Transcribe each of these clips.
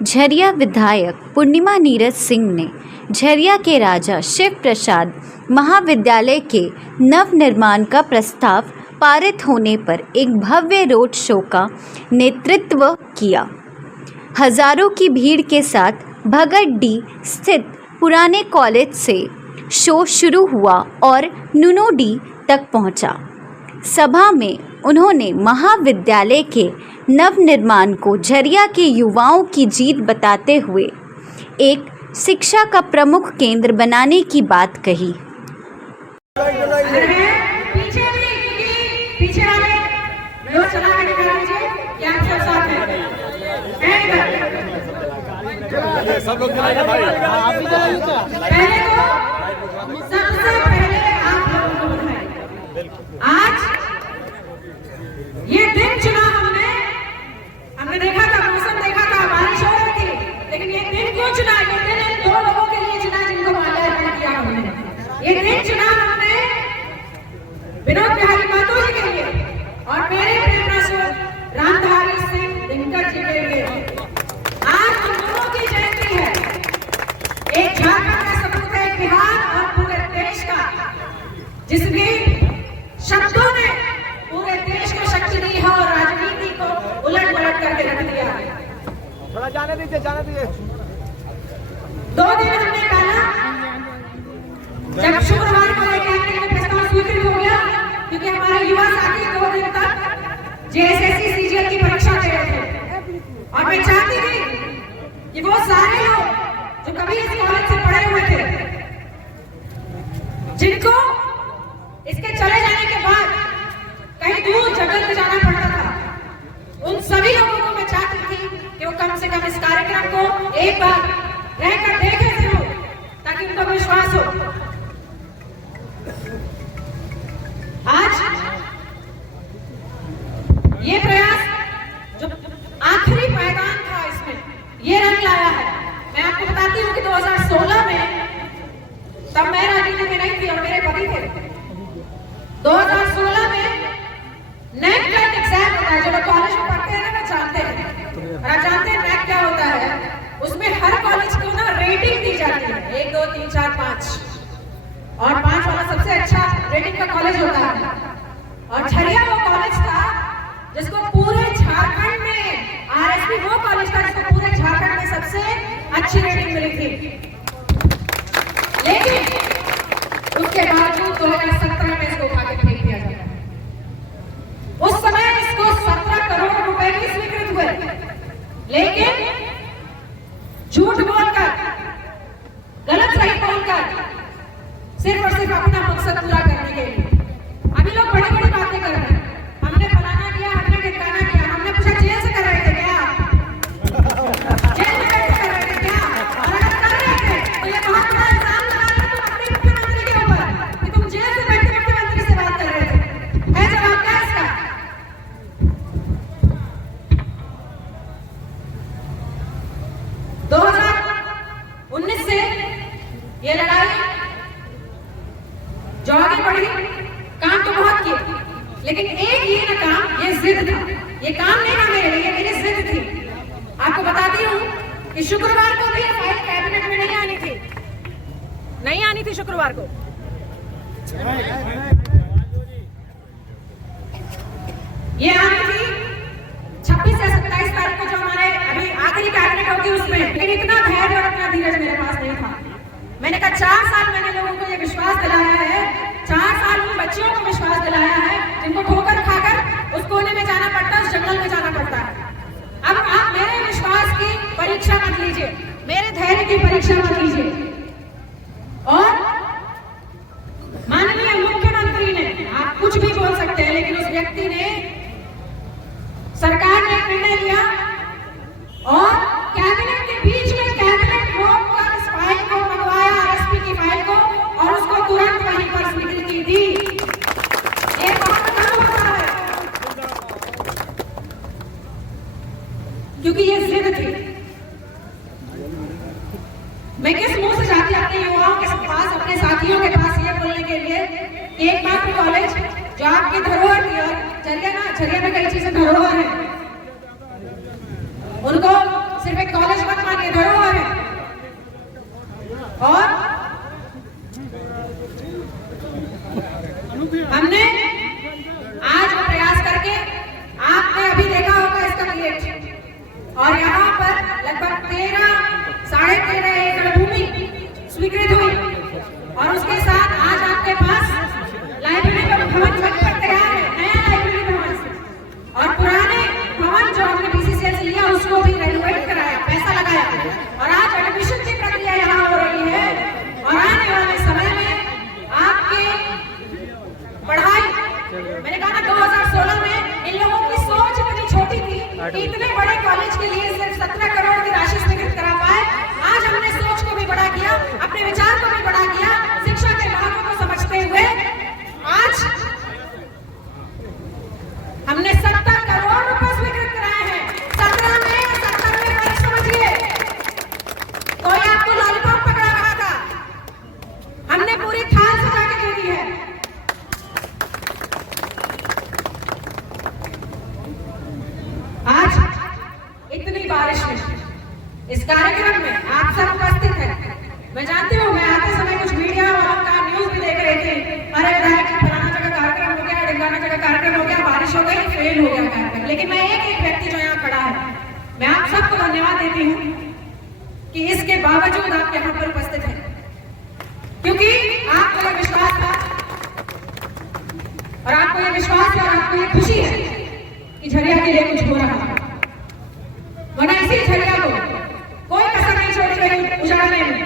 झरिया विधायक पूर्णिमा नीरज सिंह ने झरिया के राजा शिव प्रसाद महाविद्यालय के नवनिर्माण का प्रस्ताव पारित होने पर एक भव्य रोड शो का नेतृत्व किया। हजारों की भीड़ के साथ भगतडी स्थित पुराने कॉलेज से शो शुरू हुआ और नुनोडी तक पहुंचा। सभा में उन्होंने महाविद्यालय के नवनिर्माण को झरिया के युवाओं की जीत बताते हुए एक शिक्षा का प्रमुख केंद्र बनाने की बात कही। पीछे वाले लोग चला के निकाल लीजिए कि आप सब साथ हैं। सब लोग भाई आप भी चलाइए। पहले तो सबसे पहले आप लोगों को बधाई। आज ये दिन चुना हमने देखा था, मौसम देखा था, बारिश हो रही थी, लेकिन ये दिन क्यों चुना? ये दिन इन दो लोगों के लिए चुना जिनको माल्यार्पण किया हमने। ये दिन चुना हमने विनोद बिहारी महतो जी के लिए और मेरे प्रेमनाथ रामधारी सिंह दिनकर जी के लिए। आज उन दोनों की जयंती है। एक झारखंड का सपूत है, बिहार और पूरे देश का, जिसने शब्दों ने पूरे देश को शक्ति दी है और राजनीति को उलट पलट करके रख दिया है। थोड़ा जाने दीजिए, जाने दीजिए। 2 दिन हमने काला, जब शुक्रवार को एक प्रस्ताव स्वीकृत हो गया, क्योंकि हमारे युवा साथी 2 दिन तक जेएसएससी सीजीएल की परीक्षा दे रहे थे और मैं चाहती थी कि वो सारे लोग जो कभी इस कॉलेज से पढ़े हुए थे, जिनको इसके चले जाने के बाद कहीं दूर जंगल में जाना पड़ता था, उन सभी लोगों को मैं चाहती थी कि वो कम से कम इस कार्यक्रम को एक बार रहकर देखें जरूर, ताकि उनको विश्वास हो। आज ये प्रयास जो आखिरी पायदान था, इसमें ये रंग लाया है। मैं आपको बताती हूँ कि 2016 में, तब मैं राजनीति में नहीं थी और मेरे पति थे, 2016 में नेट का एक एग्जाम होता है। जो लोग कॉलेज में पढ़ते हैं ना, वो जानते हैं। और आप जानते हैं नेट क्या होता है? उसमें हर कॉलेज को ना रेटिंग दी जाती है, 1 2 3 4 5, और 5 वाला सबसे अच्छा रेटिंग का कॉलेज होता है। और झरिया वो कॉलेज था जिसको पूरे झारखंड में, आरएसपी वो कॉलेज था जिसको पूरे झारखंड में सबसे अच्छी रेटिंग मिली थी। लेकिन उसके बावजूद 2017 में इसको उठा के फेंक दिया जाता है। उस समय इसको 17 करोड़ रुपए भी स्वीकृत हुए, लेकिन झूठ बोलकर, गलत सही बोलकर, सिर्फ और सिर्फ अपना मकसद पूरा करने के लिए अभी लोग बड़ी बड़ी बातें कर रहे हैं। हमने फलाना किया, हमने ढिकाना किया। हमने पूछा जेल से कर रहे थे क्या? जेल में बैठ कर रहे थे क्या? और अगर कर रहे थे तो ये बहुत बड़ा इल्जाम लगा रहे तुम अपने मुख्यमंत्री के ऊपर कि तुम जेल से बैठ के मुख्यमंत्री से बात कर रहे थे। है जवाब क्या इसका? दो 2019 से ये लड़ाई जो आगे बढ़ी, काम तो बहुत किए, लेकिन एक ये ना काम, ये जिद था। ये काम नहीं था मेरे लिए, मेरी जिद थी। आपको बताती हूँ कि शुक्रवार को भी ये फाइल कैबिनेट में नहीं आनी थी शुक्रवार को। ये आनी थी 26 या 27 तारीख को, जो हमारे अभी आखिरी कैबिनेट होगी उसमें। लेकिन इतना धैर्य और इतना धीरज मेरे पास नहीं था। मैंने कहा 4 साल मैंने लोगों को ये विश्वास दिलाया है, 4 साल उन बच्चियों को विश्वास दिलाया है जिनको ठोकर खाकर उस कोने में जाना पड़ता है, उस जंगल में जाना पड़ता है। अब आप मेरे विश्वास की परीक्षा मत लीजिए, मेरे धैर्य की परीक्षा मत लीजिए। और माननीय मुख्यमंत्री ने, आप कुछ भी बोल सकते हैं, लेकिन उस व्यक्ति ने, सरकार ने एक निर्णय लिया और कैबिनेट के बीच में कैबिनेट रोक कर इस फाइल को मंगवाया, आरएसपी की फाइल को, और उसको तुरंत वहीं पर स्वीकृति दी। ये बहुत कम होता है, क्योंकि ये जिद थी। मैं किस मुंह से जाती अपने युवाओं के पास, अपने साथियों के पास ये बोलने के लिए कि एकमात्र कॉलेज जो आपकी धरोहर थी, और झरिया में कई चीजें धरोहर है, उनको सिर्फ एक कॉलेज मत मानिए, धरोहर है। और हमने आज प्रयास करके, आपने अभी देखा होगा इसका गेट, और यहाँ पर लगभग 13-13.5 एकड़ भूमि स्वीकृत हुई, और उसके साथ आज आपके पास लाइब्रेरी का भवन बनकर तैयार है, नया लाइब्रेरी भवन। और पुराने भवन जो हमने बीसीसीएल से लिया उसको भी रेनोवेट कराया, पैसा लगाया, और आज एडमिशन की प्रक्रिया यहाँ हो रही है। और आने वाले समय में आपके पढ़ाई, मैंने कहा ना 2016 में इन लोगों की सोच इतनी छोटी थी कि इतने बड़े कॉलेज के लिए सिर्फ 17 करोड़ की राशि स्वीकृत करा पाए। आज हमने सोच को भी बड़ा किया, अपने विचार को भी बड़ा किया, शिक्षा के महत्व को समझते हुए आज हमने 70 करोड़ रुपए स्वीकृत कराए हैं। 17 में 70 में मत समझिए, कोई आपको लॉलीपॉप पकड़ा रहा था, हमने पूरी थाल सजा के दे दी है। आज इतनी बारिश में इस कार्यक्रम में आप सब उपस्थित हैं। मैं जानती हूँ, मैं आते समय कुछ मीडिया वालों का न्यूज भी देख रही थी, अरे विधायक जी फलाना जगह कार्यक्रम हो गया, ढिंगाना जगह कार्यक्रम हो गया, बारिश हो गई, फेल हो गया कार्यक्रम। लेकिन मैं एक व्यक्ति जो यहाँ खड़ा है, मैं आप सबको धन्यवाद देती हूँ कि इसके बावजूद आप यहाँ पर उपस्थित हैं, क्योंकि आपको यह विश्वास था, और आपको यह विश्वास है, और आपको यह खुशी है कि झरिया के लिए कुछ हो रहा है। वरना इसी झरिया को कोई कसर नहीं छोड़ी गई उजाड़ने में।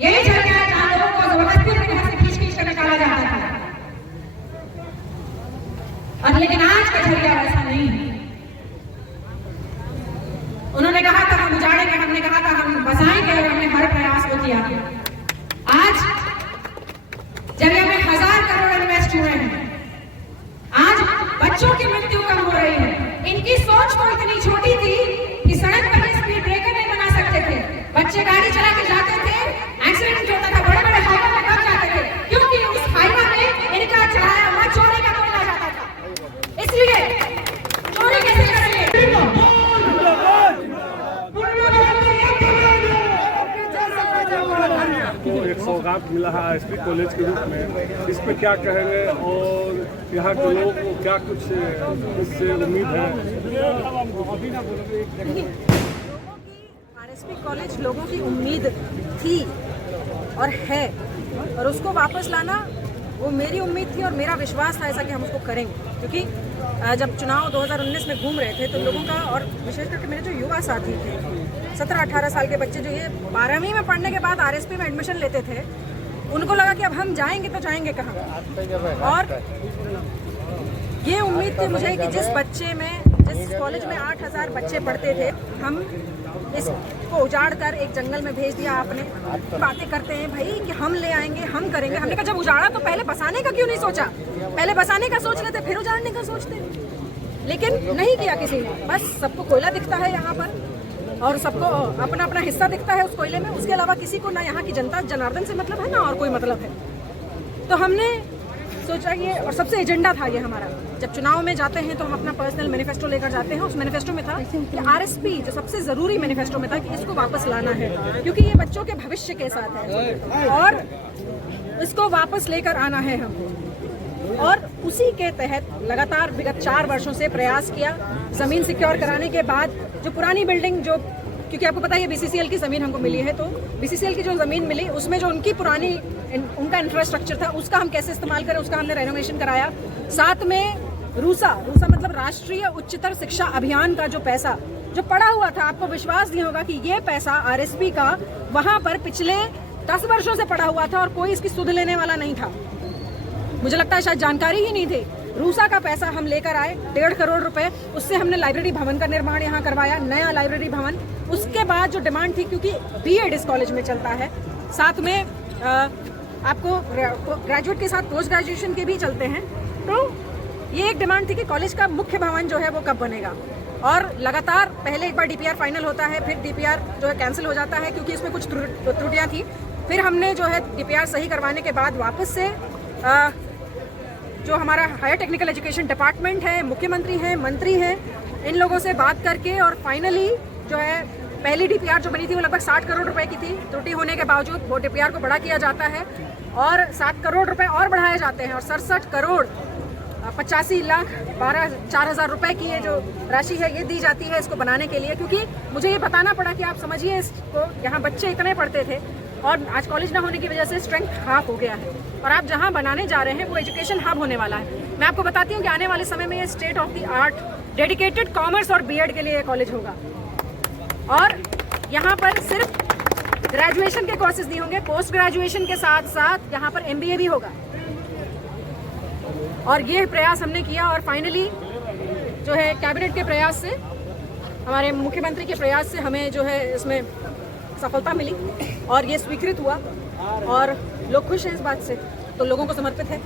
यही झरिया है जहां लोगों को जबरदस्ती घर से खींच कर निकाला जाता था। और लेकिन आज का झरिया वैसा नहीं है। उन्होंने कहा था हम उजाड़ेंगे, हमने कहा था हम बसाएंगे, और हमने हर प्रयास को किया। आज झरिया में 1000 करोड़ इन्वेस्ट हुए हैं। आज बच्चों की मृत्यु कम हो रही है। इनकी सोच तो इतनी छोटी थी कि सड़क पर स्पीड ब्रेकर नहीं बना सकते थे, बच्चे गाड़ी चला के जाते थे, एक्सीडेंट होता था, बड़े बड़े हाईवे में कब जाते थे, क्योंकि उस हाईवे में इनका चढ़ाया हुआ चोरी का कोयला जाता था। इसलिए चोरी कैसे करेंगे? तो एक सौगात मिला है आईएसपी कॉलेज के रूप में, इस पे क्या कहेंगे और यहाँ के लोगों को क्या कुछ इससे उम्मीद है? आरएसपी कॉलेज लोगों की उम्मीद थी और है, और उसको वापस लाना वो मेरी उम्मीद थी और मेरा विश्वास था ऐसा कि हम उसको करेंगे। क्योंकि जब चुनाव 2019 में घूम रहे थे तो लोगों का, और विशेष करके मेरे जो युवा साथी थे, 17-18 साल के बच्चे जो ये 12वीं में पढ़ने के बाद आरएसपी में एडमिशन लेते थे, उनको लगा कि अब हम जाएंगे तो जाएंगे कहाँ। और ये उम्मीद थी मुझे कि जिस कॉलेज में 8000 बच्चे पढ़ते थे, हम इसको उजाड़ कर एक जंगल में भेज दिया। आपने बातें करते हैं भाई कि हम ले आएंगे, हम करेंगे। हमने कहा जब उजाड़ा तो पहले बसाने का क्यों नहीं सोचा? पहले बसाने का सोच लेते, फिर उजाड़ने का सोचते। लेकिन नहीं किया किसी ने। बस सबको कोयला दिखता है यहाँ पर, और सबको अपना अपना हिस्सा दिखता है उस कोयले में। उसके अलावा किसी को ना यहाँ की जनता जनार्दन से मतलब है, ना और कोई मतलब है। तो हमने सोचा ये, और सबसे एजेंडा था ये हमारा। जब चुनाव में जाते हैं तो हम अपना पर्सनल मैनिफेस्टो लेकर जाते हैं। उस मैनिफेस्टो में था कि आरएसपी जो सबसे ज़रूरी मैनिफेस्टो में था कि इसको वापस लाना है, क्योंकि ये बच्चों के भविष्य के साथ है और इसको वापस लेकर आना है हमको। और उसी के तहत लगातार विगत 4 वर्षों से प्रयास किया। ज़मीन सिक्योर कराने के बाद जो पुरानी बिल्डिंग, जो क्योंकि आपको पता है बीसीसीएल की ज़मीन हमको मिली है, तो बीसीसीएल की जो ज़मीन मिली उसमें जो उनकी पुरानी उनका इंफ्रास्ट्रक्चर था उसका हम कैसे इस्तेमाल करें, उसका हमने रेनोवेशन कराया। साथ में रूसा मतलब राष्ट्रीय उच्चतर शिक्षा अभियान का जो पैसा जो पड़ा हुआ था, आपको विश्वास नहीं होगा कि ये पैसा आरएसपी का वहाँ पर पिछले 10 वर्षों से पड़ा हुआ था और कोई इसकी सुध लेने वाला नहीं था। मुझे लगता है शायद जानकारी ही नहीं थी। रूसा का पैसा हम लेकर आए 1.5 करोड़ रुपए, उससे हमने लाइब्रेरी भवन का निर्माण यहाँ करवाया, नया लाइब्रेरी भवन। उसके बाद जो डिमांड थी, क्योंकि बीएड इस कॉलेज में चलता है, साथ में आपको ग्रेजुएट के साथ पोस्ट ग्रेजुएशन के भी चलते हैं, तो ये एक डिमांड थी कि कॉलेज का मुख्य भवन जो है वो कब बनेगा। और लगातार पहले एक बार डीपीआर फाइनल होता है, फिर डीपीआर जो है कैंसिल हो जाता है क्योंकि इसमें कुछ त्रुटियाँ थी। फिर हमने जो है डीपीआर सही करवाने के बाद वापस से जो हमारा हायर टेक्निकल एजुकेशन डिपार्टमेंट है, मुख्यमंत्री हैं, मंत्री हैं, इन लोगों से बात करके और फाइनली जो है पहली डीपीआर जो बनी थी वो लगभग 60 करोड़ रुपए की थी। त्रुटि होने के बावजूद वो डीपीआर को बड़ा किया जाता है और 7 करोड़ रुपए और बढ़ाए जाते हैं और 67 करोड़ 85,12,04,000 रुपए की ये जो राशि है ये दी जाती है इसको बनाने के लिए, क्योंकि मुझे ये बताना पड़ा कि आप समझिए इसको, यहाँ बच्चे इतने पढ़ते थे और आज कॉलेज ना होने की वजह से स्ट्रेंथ हाफ हो गया है और आप जहाँ बनाने जा रहे हैं वो एजुकेशन हब होने वाला है। मैं आपको बताती हूँ कि आने वाले समय में ये state of the art dedicated commerce और बीएड के लिए कॉलेज होगा और यहाँ पर सिर्फ ग्रेजुएशन के कोर्सेज नहीं होंगे, पोस्ट ग्रेजुएशन के साथ साथ यहाँ पर एमबीए भी होगा। और ये प्रयास हमने किया और फाइनली जो है कैबिनेट के प्रयास से, हमारे मुख्यमंत्री के प्रयास से हमें जो है इसमें सफलता मिली और ये स्वीकृत हुआ और लोग खुश हैं इस बात से, तो लोगों को समर्पित है।